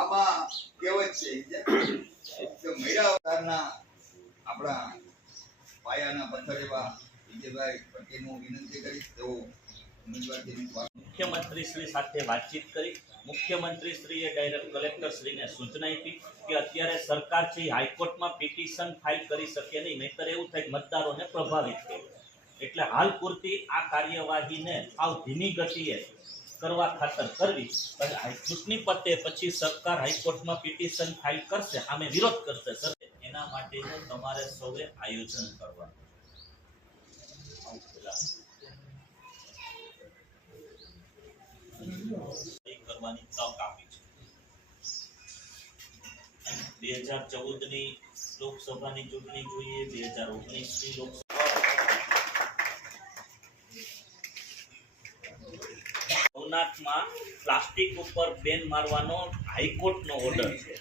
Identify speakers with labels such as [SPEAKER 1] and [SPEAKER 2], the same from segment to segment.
[SPEAKER 1] આમાં કહેવત છે કે મહિલા અવતારના આપણા પાયાના પથ્થર એવા વિજયભાઈ પટેલનું વિનંતી કરીશ તેઓ
[SPEAKER 2] મુખ્યમંત્રી શ્રી સાથે વાતચીત કરી. મુખ્યમંત્રી ડાયરેક્ટ કલેક્ટર સૂચના આપી કે અત્યારે સરકાર છે હાઈકોર્ટમાં પિટિશન ફાઇલ કરી શકે નહીં, નહીતર એવું થાય મતદારોને પ્રભાવિત કરે. એટલે હાલ પૂરતી આ કાર્યવાહીને આવ ધીમી ગતિએ કરવા ખાતર કરવી. ચૂંટણી પતે પછી સરકાર હાઈકોર્ટમાં પિટિશન ફાઇલ કરશે, સામે વિરોધ કરશે સર. એના માટેનું તમારે સૌએ આયોજન કરવાનું. કરવાની તક આપી છે. બે હજાર ચૌદની લોકસભાની ચૂંટણી જોઈએ, બે હજાર ઓગણીસની લોકસભા ભવનાથમાં પ્લાસ્ટિક ઉપર બેન મારવાનો હાઈકોર્ટનો ઓર્ડર છે.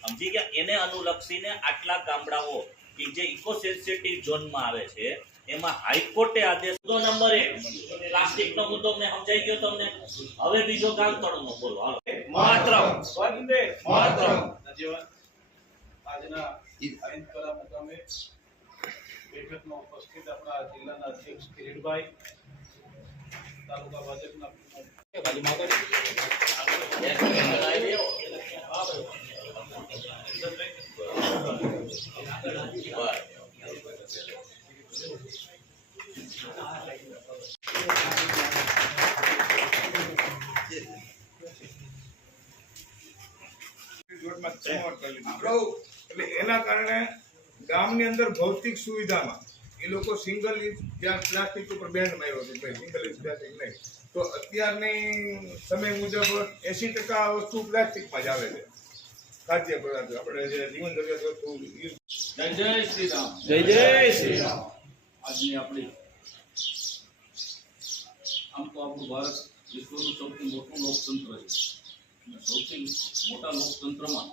[SPEAKER 2] સમજી ગયા? એને અનુલક્ષીને આટલા ગામડાઓ કે જે ઇકો સેન્સિટિવ ઝોનમાં આવે છે એમાં હાઈકોર્ટે આદેશ મુદ્દો નંબર એક પ્લાસ્ટિકનો મુદ્દો મેં સમજાઈ ગયો તમને. હવે બીજો ગામતળનો બોલો. હાલો. માત્ર.
[SPEAKER 3] ધન્યવાદ આજના મુકામે બેઠકમાં ઉપસ્થિત આપણા જિલ્લાના અધ્યક્ષ કિરીટભાઈ
[SPEAKER 4] એના કારણે ગામની અંદર ભૌતિક સુવિધામાં એ લોકો સિંગલ ઇંચ જ્યાં પ્લાસ્ટિક ઉપર બેન માર્યો છે ભાઈ સિંગલ ઇંચ પ્લાસ્ટિક નહીં. તો અત્યારની સમય મુજબ એસી ટકા વસ્તુ પ્લાસ્ટિકમાં જ આવે છે. ખાદ્ય પદાર્થ. આપણે જે જીવન જરૂરિયાત વસ્તુ
[SPEAKER 3] જય જય શ્રી રામ
[SPEAKER 4] જય જય શ્રી રામ.
[SPEAKER 3] આજની આપણી આમ તો આપણું ભારત વિશ્વનું સૌથી મોટું લોકતંત્ર છે. અને સૌથી મોટા લોકતંત્રમાં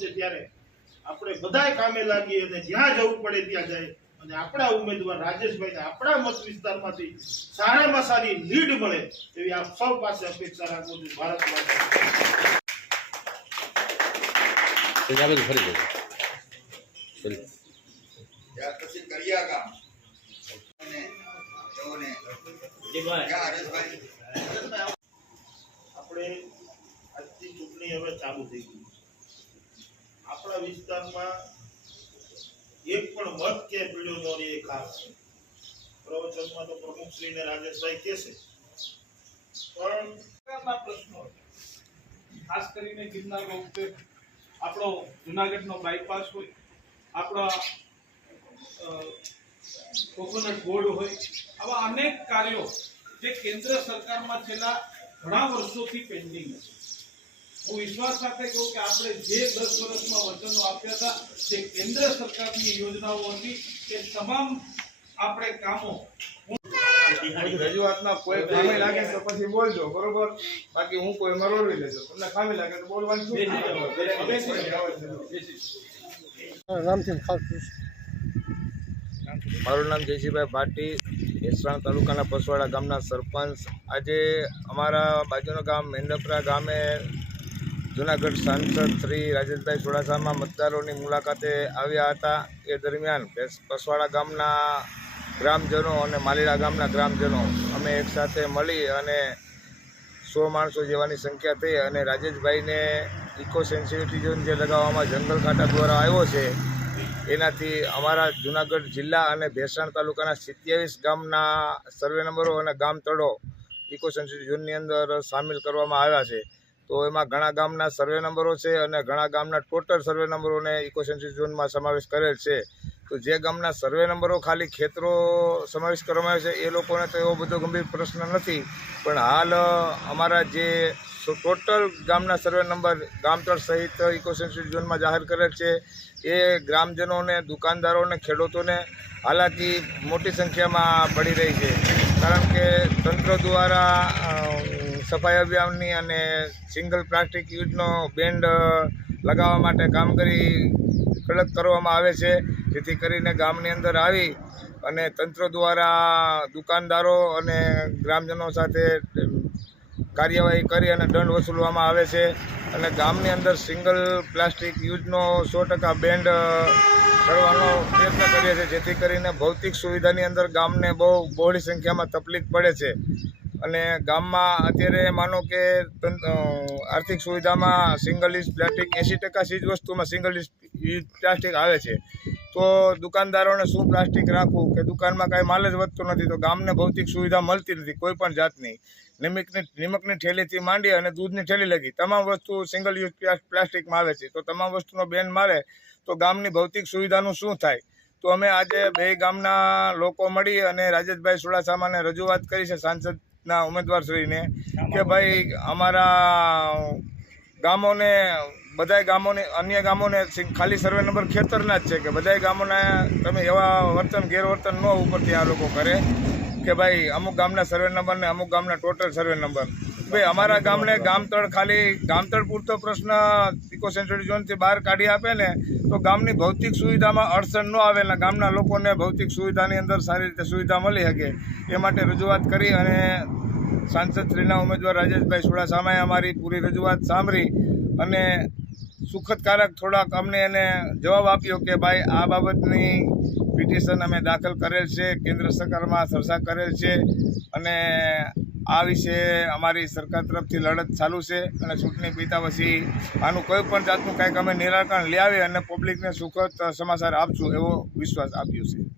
[SPEAKER 1] બધા
[SPEAKER 5] આપણે બધાય કામે લાગીએ અને જ્યાં જવું પડે ત્યાં જાય. અને આપણા ઉમેદવાર રાજેશભાઈને આપણા મત વિસ્તારમાંથી સારામાં સારી લીડ મળે એવી આપ સૌ પાસે અપેક્ષા રાખું છું. ભારત માટે
[SPEAKER 1] ત્યાર પછી કરિયા ગામ. અને તેઓને
[SPEAKER 2] જીભાઈ
[SPEAKER 1] ક્યાં હરેશભાઈ.
[SPEAKER 5] આપણે આજથી ચૂંટણી હવે ચાલુ થઈ ગઈ. આપણા વિસ્તારમાં એક પણ મત કે પીડ્યો ન રહે એ ખાસ. છે પ્રવચનમાં તો પ્રમુખશ્રી ને રાજેશભાઈ કહેશે પણ
[SPEAKER 3] પ્રશ્નો ખાસ કરીને ગિરનાર વખતે આપણો જુનાગઢનો બાયપાસ હોય, આપણા કોકોનટ બોર્ડ હોય, આવા અનેક કાર્યો જે કેન્દ્ર સરકારમાં છેલ્લા ઘણા વર્ષોથી પેન્ડિંગ છે. હું વિશ્વાસ સાથે કહું કે આપણે જે દસ વર્ષમાં વચનો આપ્યા હતા જે કેન્દ્ર સરકારની યોજનાઓ હતી તે તમામ આપણે કામો
[SPEAKER 4] રજૂઆતમાં કોઈ ખામી લાગે તો પછી બોલજો બરોબર? બાકી હું કોઈ મરોડી લેજો તમને ખામી લાગે તો બોલવાનું શું
[SPEAKER 6] મારું નામ જયસિંહભાઈ ભાટી એસરાણ તાલુકાના પસવાડા ગામના સરપંચ. આજે અમારા બાજુનું ગામ મેંદપરા ગામે જૂનાગઢ સાંસદ શ્રી રાજેશભાઈ ચોડાસામાં મતદારોની મુલાકાતે આવ્યા હતા. એ દરમિયાન પસવાડા ગામના ગ્રામજનો અને માલીડા ગામના ગ્રામજનો અમે એકસાથે મળી અને સો માણસો જેવાની સંખ્યા થઈ અને રાજેશભાઈને ઇકો સેન્સિટિવ ઝોન જે લગાવવામાં જંગલ ખાતા દ્વારા આવ્યો છે, એનાથી અમારા જુનાગઢ જિલ્લા અને ભેસાણ તાલુકાના સિત્યાવીસ ગામના સર્વે નંબરો અને ગામ તળો ઇકો સેન્સિટિવ ઝોનની અંદર સામેલ કરવામાં આવ્યા છે. તો એમાં ઘણા ગામના સર્વે નંબરો છે અને ઘણા ગામના ટોટલ સર્વે નંબરોને ઇકો સેન્સિટિવ ઝોનમાં સમાવેશ કરેલ છે. તો જે ગામના સર્વે નંબરો ખાલી ખેતરો સમાવેશ કરવામાં આવે છે, એ લોકોને તો એવો બધો ગંભીર પ્રશ્ન નથી. પણ હાલ અમારા જે ટોટલ ગામના સર્વે નંબર ગામતળ સહિત ઇકો સેન્સિટિવ ઝોનમાં જાહેર કરેલ છે, એ ગ્રામજનોને, દુકાનદારોને, ખેડૂતોને હાલાકી મોટી સંખ્યામાં પડી રહી છે. કારણ કે તંત્ર દ્વારા સફાઈ અભિયાનની અને સિંગલ પ્લાસ્ટિક યુઝનો બેન્ડ લગાવવા માટે કામગીરી કડક કરવામાં આવે છે. જેથી કરીને ગામની અંદર આવી અને તંત્ર દ્વારા દુકાનદારો અને ગ્રામજનો સાથે કાર્યવાહી કરી અને દંડ વસૂલવામાં આવે છે. અને ગામની અંદર સિંગલ પ્લાસ્ટિક યુઝનો સો ટકા બેન્ડ કરવાનો પ્રયત્ન કરીએ છીએ. જેથી કરીને ભૌતિક સુવિધાની અંદર ગામને બહુ બહોળી સંખ્યામાં તકલીફ પડે છે. અને ગામમાં અત્યારે માનો કે આર્થિક સુવિધામાં સિંગલ યુઝ પ્લાસ્ટિક એંસી ટકા ચીજ વસ્તુમાં સિંગલ યુઝ પ્લાસ્ટિક આવે છે. તો દુકાનદારોને શું પ્લાસ્ટિક રાખવું? કે દુકાનમાં કાંઈ માલ જ વધતો નથી, તો ગામને ભૌતિક સુવિધા મળતી નથી, કોઈ પણ જાતની. નિમકની નિમકની ઠેલીથી માંડી અને દૂધની ઠેલી લગી. તમામ વસ્તુ સિંગલ યુઝ પ્લાસ્ટિકમાં આવે છે. તો તમામ વસ્તુનો બેન મારે, તો ગામની ભૌતિક સુવિધાનું શું થાય? તો અમે આજે બે ગામના લોકો મળી અને રાજેશભાઈ સુડાસામાને રજૂઆત કરી છે સાંસદના ઉમેદવારશ્રીને કે ભાઈ અમારા ગામોને બધાય ગામોને અન્ય ગામોને ખાલી સર્વે નંબર ખેતરના જ છે કે બધાય ગામોને તમે એવા વર્તન ગેરવર્તન ન ઉપરથી આ લોકો કરે કે ભાઈ અમુક ગામના સર્વે નંબર ને અમુક ગામના ટોટલ સર્વે નંબર. ભાઈ અમારા ગામને ગામતળ ખાલી ગામતળ પૂરતો પ્રશ્ન ઇકો સેન્સિટિવ ઝોનથી બહાર કાઢી આપે ને તો ગામની ભૌતિક સુવિધામાં અડચણ ન આવે અને ગામના લોકોને ભૌતિક સુવિધાની અંદર સારી રીતે સુવિધા મળી શકે. એ માટે રજૂઆત કરી અને સાંસદશ્રીના ઉમેદવાર રાજેશભાઈ સુડાસામાએ અમારી પૂરી રજૂઆત સાંભળી અને સુખદકારક થોડાક અમને એને જવાબ આપ્યો કે ભાઈ, આ બાબતની પિટિશન અમે દાખલ કરેલ છે, કેન્દ્ર સરકારમાં ચર્ચા કરેલ છે અને આ વિશે અમારી સરકાર તરફથી લડત ચાલુ છે અને ચૂંટણી પીતા પછી આનું કોઈ પણ જાતનું કંઈક અમે નિરાકરણ લઈ અને પબ્લિકને સુખદ સમાચાર આપશું એવો વિશ્વાસ આપ્યો છે.